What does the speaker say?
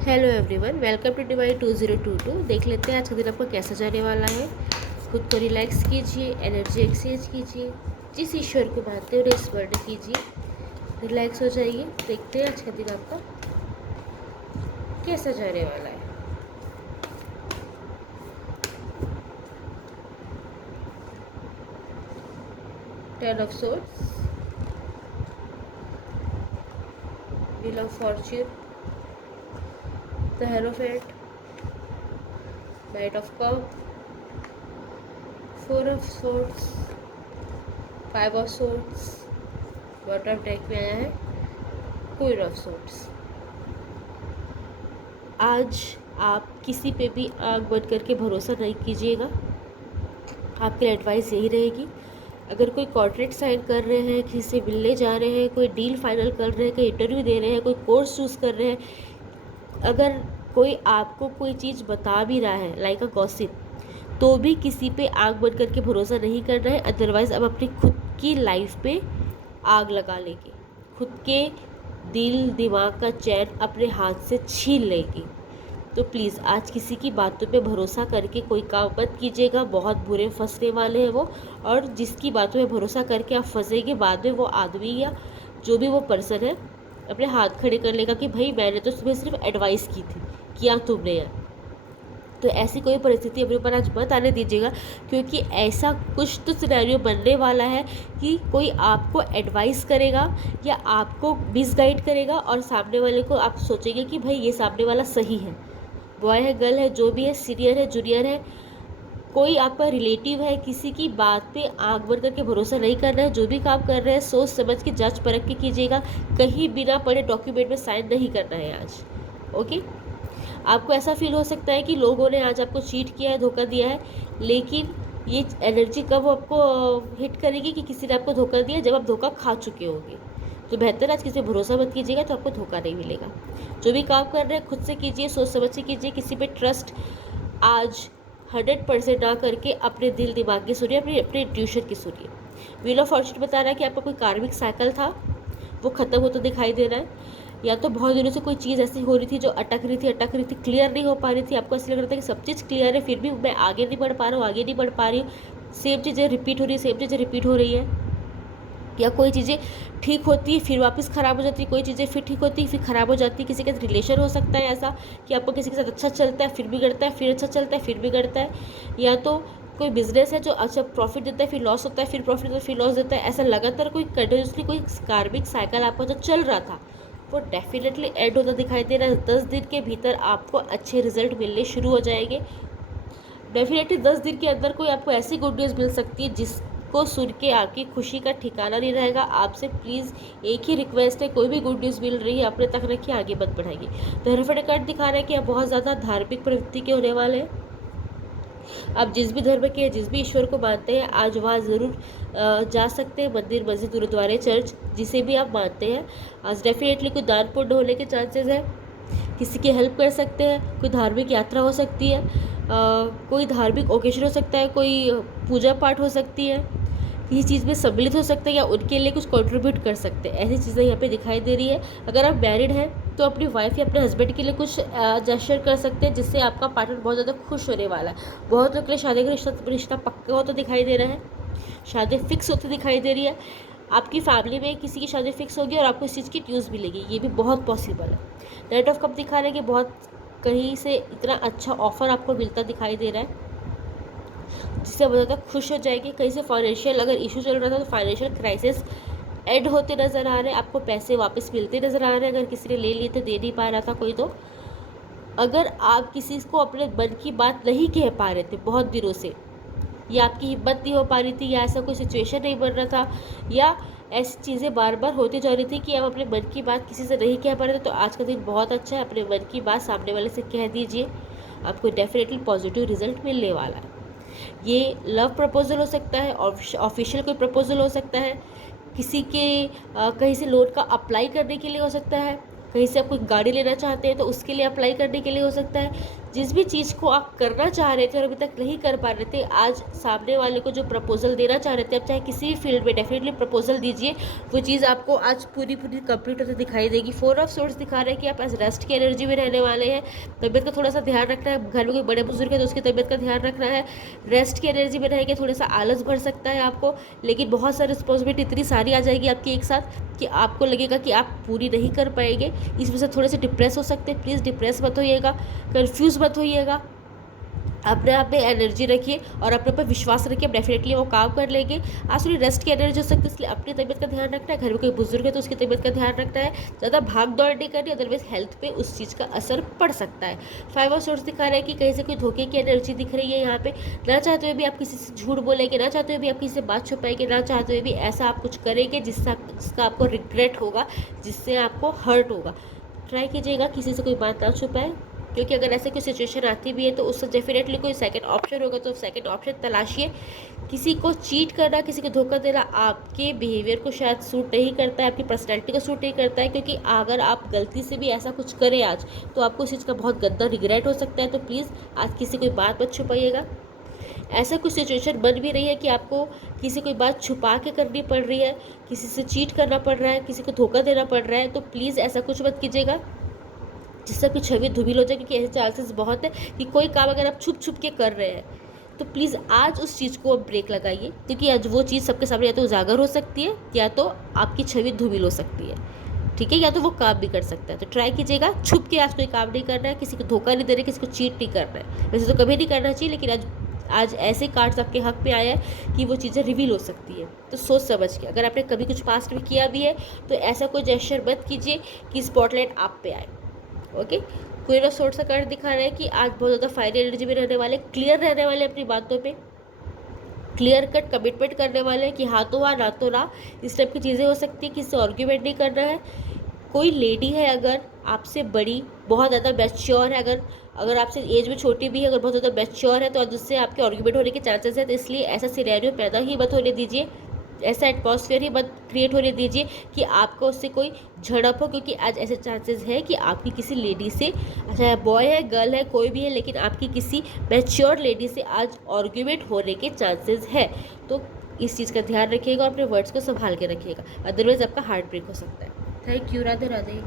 Hello everyone, welcome to Divine 2022। देख लेते हैं आज का दिन आपको कैसा जाने वाला है। खुद को रिलैक्स कीजिए, एनर्जी एक्सचेंज कीजिए, जिस ईश्वर को मानते हो उन्हें स्मरण कीजिए, रिलैक्स हो जाइए। देखते हैं आज का दिन आपका कैसा जाने वाला है। Ten of swords, wheel of Fortune, the hierophant, night of cup, four of swords, five of swords, bottom deck में आया है क्वीन ऑफ सोर्ड्स। आज आप किसी पे भी आग बंद करके भरोसा नहीं कीजिएगा। आपके लिए एडवाइस यही रहेगी, अगर कोई कॉन्ट्रैक्ट साइन कर रहे हैं, किसी से मिलने जा रहे हैं, कोई डील फाइनल कर रहे हैं, कोई इंटरव्यू दे रहे हैं, कोई कोर्स चूज़ कर रहे हैं, अगर कोई आपको कोई चीज़ बता भी रहा है लाइक अ गॉसिप, तो भी किसी पे आग बंद करके भरोसा नहीं करना है। अदरवाइज़ अब अपनी खुद की लाइफ पे आग लगा लेंगे, खुद के दिल दिमाग का चैन अपने हाथ से छीन लेंगे। तो प्लीज़ आज किसी की बातों पे भरोसा करके कोई काम मत कीजिएगा, बहुत बुरे फंसने वाले हैं वो। और जिसकी बातों पे भरोसा करके आप फंसेंगे, बाद में वो आदमी या जो भी वो पर्सन है अपने हाथ खड़े कर लेगा कि भाई मैंने तो तुम्हें सिर्फ एडवाइस की थी, किया तुमने यार। तो ऐसी कोई परिस्थिति अपने ऊपर आज मत आने दीजिएगा, क्योंकि ऐसा कुछ तो सिनेरियो बनने वाला है कि कोई आपको एडवाइस करेगा या आपको मिसगाइड करेगा और सामने वाले को आप सोचेंगे कि भाई ये सामने वाला सही है। बॉय है, गर्ल है, जो भी है, सीनियर है, जूनियर है, कोई आपका रिलेटिव है, किसी की बात पे आंख बंद करके भरोसा नहीं करना है। जो भी काम कर रहे हैं सोच समझ के जांच परख के कीजिएगा, कहीं बिना पढ़े डॉक्यूमेंट में साइन नहीं करना है आज। ओके। आपको ऐसा फील हो सकता है कि लोगों ने आज आपको चीट किया है, धोखा दिया है, लेकिन ये एनर्जी कब आपको हिट करेगी कि किसी ने आपको धोखा दिया, जब आप धोखा खा चुके होंगे। तो बेहतर आज किसी पे भरोसा मत कीजिएगा, तो आपको धोखा नहीं मिलेगा। जो भी काम कर रहे हैं खुद से कीजिए, सोच समझ से कीजिए, किसी पे ट्रस्ट आज 100% ना करके अपने दिल दिमाग की सुनिए, अपने इंट्यूशन की सुनिए। व्हील ऑफ फॉर्च्यून बता रहा है कि आपका कोई कार्मिक साइकिल था, वो ख़त्म होता दिखाई दे रहा है। या तो बहुत दिनों से कोई चीज़ ऐसी हो रही थी जो अटक रही थी, क्लियर नहीं हो पा रही थी, आपको ऐसा लग रहा था कि सब चीज़ क्लियर है, फिर भी मैं आगे नहीं बढ़ पा रहा हूँ, आगे नहीं बढ़ पा रही हूँ, सेम चीज़ें रिपीट हो रही है, सेम चीज़ें रिपीट हो रही है। या कोई चीज़ें ठीक होती है फिर वापस ख़राब हो जाती है, कोई चीज़ें फिर ठीक होती है फिर ख़राब हो जाती है। किसी के साथ रिलेशन हो सकता है ऐसा कि आपको किसी के साथ अच्छा चलता है फिर बिगड़ता है, फिर अच्छा चलता है फिर बिगड़ता है। या तो कोई बिजनेस है जो अच्छा प्रॉफिट देता है फिर लॉस होता है, फिर प्रॉफिट देता है फिर लॉस देता है। ऐसा लगातार कोई कंटिन्यूसली कोई कार्मिक साइकिल आपका जो चल रहा था वो डेफिनेटली एंड होता दिखाई दे रहा है। 10 दिन के भीतर आपको अच्छे रिजल्ट मिलने शुरू हो जाएंगे। डेफिनेटली 10 दिन के अंदर कोई आपको ऐसी गुड न्यूज़ मिल सकती है जिसको सुन के आपकी खुशी का ठिकाना नहीं रहेगा। आपसे प्लीज़ एक ही रिक्वेस्ट है, कोई भी गुड न्यूज़ मिल रही है अपने तक रखिए, आगे मत बढ़ाइए। तो हेरोफेंट कार्ड दिखा रहा है कि आप बहुत ज़्यादा धार्मिक प्रवृत्ति के होने वाले हैं। आप जिस भी धर्म के, जिस भी ईश्वर को मानते हैं, आज वहाँ ज़रूर जा सकते हैं। मंदिर, मस्जिद, गुरुद्वारे, चर्च, जिसे भी आप मानते हैं, आज डेफिनेटली कोई दान पुण्य होने के चांसेस है। किसी की हेल्प कर सकते हैं, कोई धार्मिक यात्रा हो सकती है, कोई धार्मिक ओकेजन हो सकता है, कोई पूजा पाठ हो सकती है, किसी चीज़ में सम्मिलित हो सकते हैं या उनके लिए कुछ कंट्रीब्यूट कर सकते हैं। ऐसी चीज़ें यहाँ पे दिखाई दे रही है। अगर आप मैरिड हैं तो अपनी वाइफ या अपने हस्बैंड के लिए कुछ जेस्चर कर सकते हैं जिससे आपका पार्टनर बहुत ज़्यादा खुश होने वाला है। बहुत लोग के लिए शादी का रिश्ता पक्का होता दिखाई दे रहा है, शादी फिक्स होती दिखाई दे रही है। आपकी फैमिली में किसी की शादी फिक्स होगी और आपको इस चीज़ की न्यूज़ मिलेगी, ये भी बहुत पॉसिबल है। नाइट ऑफ कप दिखा रहे हैं कि बहुत कहीं से इतना अच्छा ऑफर आपको मिलता दिखाई दे रहा है जिससे बहुत ज़्यादा खुश हो जाएगी। कहीं से फाइनेंशियल अगर इशू चल रहा था तो फाइनेंशियल क्राइसिस एंड होते नज़र आ रहे हैं, आपको पैसे वापस मिलते नज़र आ रहे हैं। अगर किसी ने ले लिए थे, दे नहीं पा रहा था कोई, तो अगर आप किसी को अपने मन की बात नहीं कह पा रहे थे बहुत दिनों से, या आपकी हिम्मत नहीं हो पा रही थी, या ऐसा कोई सिचुएशन नहीं बन रहा था, या ऐसी चीज़ें बार बार होती जा रही थी कि आप अपने मन की बात किसी से नहीं कह पा रहे थे, तो आज का दिन बहुत अच्छा है। अपने मन की बात सामने वाले से कह दीजिए, आपको डेफिनेटली पॉजिटिव रिजल्ट मिलने वाला है। ये लव प्रपोजल हो सकता है, ऑफिशियल कोई प्रपोजल हो सकता है, किसी के कहीं से लोन का अप्लाई करने के लिए हो सकता है, कहीं से आप कोई गाड़ी लेना चाहते हैं तो उसके लिए अप्लाई करने के लिए हो सकता है। जिस भी चीज़ को आप करना चाह रहे थे और अभी तक नहीं कर पा रहे थे, आज सामने वाले को जो प्रपोजल देना चाह रहे थे, आप चाहे किसी भी फील्ड में डेफिनेटली प्रपोजल दीजिए, वो चीज़ आपको आज पूरी पूरी कंप्लीट होते दिखाई देगी। 4 ऑफ सोर्स दिखा रहे हैं कि आप आज रेस्ट की एनर्जी में रहने वाले हैं। तबियत का थोड़ा सा ध्यान रखना है, घर में कोई बड़े बुजुर्ग है तो उसकी तबियत का ध्यान रखना है। रेस्ट की एनर्जी में रहेंगे, थोड़ा सा आलस भर सकता है आपको, लेकिन बहुत सारी रिस्पॉन्सिबिलिटी इतनी सारी आ जाएगी आपकी एक साथ कि आपको लगेगा कि आप पूरी नहीं कर पाएंगे। इस वजह से थोड़े से डिप्रेस हो सकते हैं। प्लीज़ डिप्रेस मत होइएगा, कन्फ्यूज़ मत होइएगा, अपने आप में एनर्जी रखिए और अपने ऊपर विश्वास रखिए, आप डेफिनेटली वो काम कर लेंगे। आज थोड़ी रेस्ट की एनर्जी हो सकती है, इसलिए अपनी तबियत का ध्यान रखना है। घर में कोई बुजुर्ग है तो उसकी तबियत का ध्यान रखना है, ज़्यादा भाग दौड़ नहीं करनी, अदरवाइज हेल्थ पे उस चीज़ का असर पड़ सकता है। 5 ऑफ सोर्स दिखा रहा है कि कहीं से कोई धोखे की एनर्जी दिख रही है यहाँ पे। ना चाहते हुए भी आप किसी से झूठ बोलेंगे, ना चाहते हुए भी आप किसी से बात छुपाएंगे, ना चाहते हुए भी ऐसा आप कुछ करेंगे जिसका आपको रिग्रेट होगा, जिससे आपको हर्ट होगा। ट्राई कीजिएगा किसी से कोई बात ना छुपाए, क्योंकि अगर ऐसे कोई सिचुएशन आती भी है तो उससे डेफिनेटली कोई सेकंड ऑप्शन होगा, तो सेकंड ऑप्शन तलाशिए। किसी को चीट करना, किसी को धोखा देना आपके बिहेवियर को शायद सूट नहीं करता है, आपकी पर्सनैलिटी को सूट नहीं करता है, क्योंकि अगर आप गलती से भी ऐसा कुछ करें आज, तो आपको उस चीज़ का बहुत गंदा रिग्रेट हो सकता है। तो प्लीज़ आज किसी कोई बात मत छुपाइएगा। ऐसा कुछ सिचुएशन बन भी रही है कि आपको किसी कोई बात छुपा के करनी पड़ रही है, किसी से चीट करना पड़ रहा है, किसी को धोखा देना पड़ रहा है, तो प्लीज़ ऐसा कुछ मत कीजिएगा जिससे आपकी छवि धूमिल हो जाए। क्योंकि ऐसे चांसेस बहुत है कि कोई काम अगर आप छुप छुप के कर रहे हैं, तो प्लीज़ आज उस चीज़ को आप ब्रेक लगाइए, क्योंकि आज वो चीज़ सबके सामने या तो उजागर हो सकती है या तो आपकी छवि धूमिल हो सकती है, ठीक है, या तो वो काम भी कर सकता है। तो ट्राई कीजिएगा, छुप के आज कोई काम नहीं करना है, किसी को धोखा नहीं देना है, किसी को चीट नहीं करना है। वैसे तो कभी नहीं करना चाहिए, लेकिन आज ऐसे कार्ड्स आपके हक में आया है कि वो चीज़ें रिवील हो सकती है। तो सोच समझ के, अगर आपने कभी कुछ पास्ट में किया भी है तो ऐसा कोई जेस्चर मत कीजिए कि स्पॉटलाइट आप पे आए। ओके, क्वीन ऑफ सोर्ड्स का कार्ड दिखा रहा है कि आज बहुत ज़्यादा फाइनल एनर्जी में रहने वाले, क्लियर रहने वाले, अपनी बातों पे क्लियर कट कमिटमेंट करने वाले हैं कि हाँ तो हाँ, ना तो ना। इस टाइप की चीज़ें हो सकती है, किसी से आर्ग्यूमेंट नहीं करना है। कोई लेडी है अगर आपसे बड़ी, बहुत ज़्यादा मैच्योर है, अगर आपसे एज में छोटी भी है, अगर बहुत ज़्यादा मैच्योर है, तो आज उससे आपके आर्ग्यूमेंट होने के चांसेस है। तो इसलिए ऐसा सिनेरियो पैदा ही मत होने दीजिए, ऐसा एटमॉस्फेयर ही मत क्रिएट होने दीजिए कि आपको उससे कोई झड़प हो, क्योंकि आज ऐसे चांसेस है कि आपकी किसी लेडी से, चाहे बॉय है गर्ल है कोई भी है, लेकिन आपकी किसी मैच्योर लेडी से आज आर्ग्यूमेंट होने के चांसेस है। तो इस चीज़ का ध्यान रखिएगा और अपने वर्ड्स को संभाल के रखिएगा, अदरवाइज आपका हार्ट ब्रेक हो सकता है। Thank you. राधे राधे।